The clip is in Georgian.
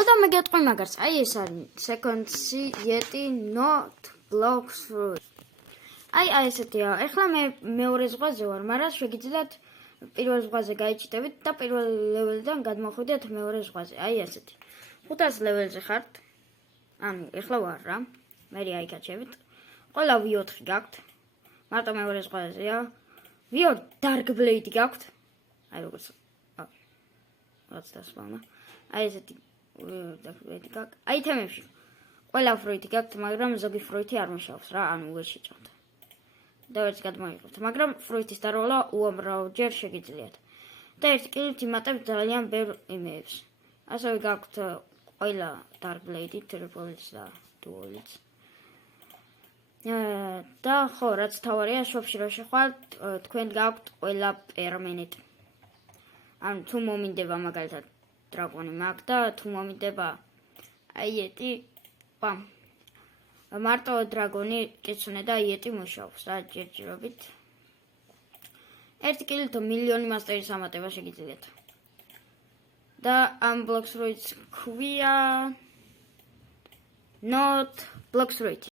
ხოდა მე გეტყვი მაგას, აი ეს არის sequence yeti not blocks fruit. აი ესეთია. ეხლა მე მეორე ზღვაზე ვარ, მაგრამ შეგიძლიათ პირველ ზღვაზე გაიჩიტებით და პირველ ლეველიდან გადმოხვიდეთ მეორე ზღვაზე. აი ესეთი. 500 ლეველზე ხართ. ანუ ეხლა ვარ რა. მე აიკაჩებით. ყველა V4 გაქვთ. მარტო მეორე ზღვაზეა. V4 Dark Blade გაქვთ. აი როგორც რაც დასვანა. აი ესეთი Dark Blade გაქვთ. აიტემებში ყველა ფრუიტი გაქვთ, მაგრამ ზოგი ფრუიტი არ მუშაობს რა, ანუ ვერ შეჭამთ. და ვერც გადმოიღებთ, მაგრამ ფრუიტის დარღვევა უამრავჯერ შეგიძლიათ. და ერთ კილით იმატებთ ძალიან ბევრ იმეებს. ასევე გაქვთ ყველა Dark Blade, Triple-იც და Dual-იც. და ხო, რაც თავარია, შოპში რო შეხვალთ, თქვენ გაქვთ ყველა პერმენეტ. ანუ თუ მომინდება მაგალითად დრაგონი მაქვს და თუ მომინდება აი ეტი, პამ. მარტო დრაგონი კიცუნე და იეტი მუშაობს რა ჯერჯერობით. ერთი კილით მილიონი მასტერის ამატება შეგიძლიათ. და ამ blocks fruits ქვია not blocks fruit.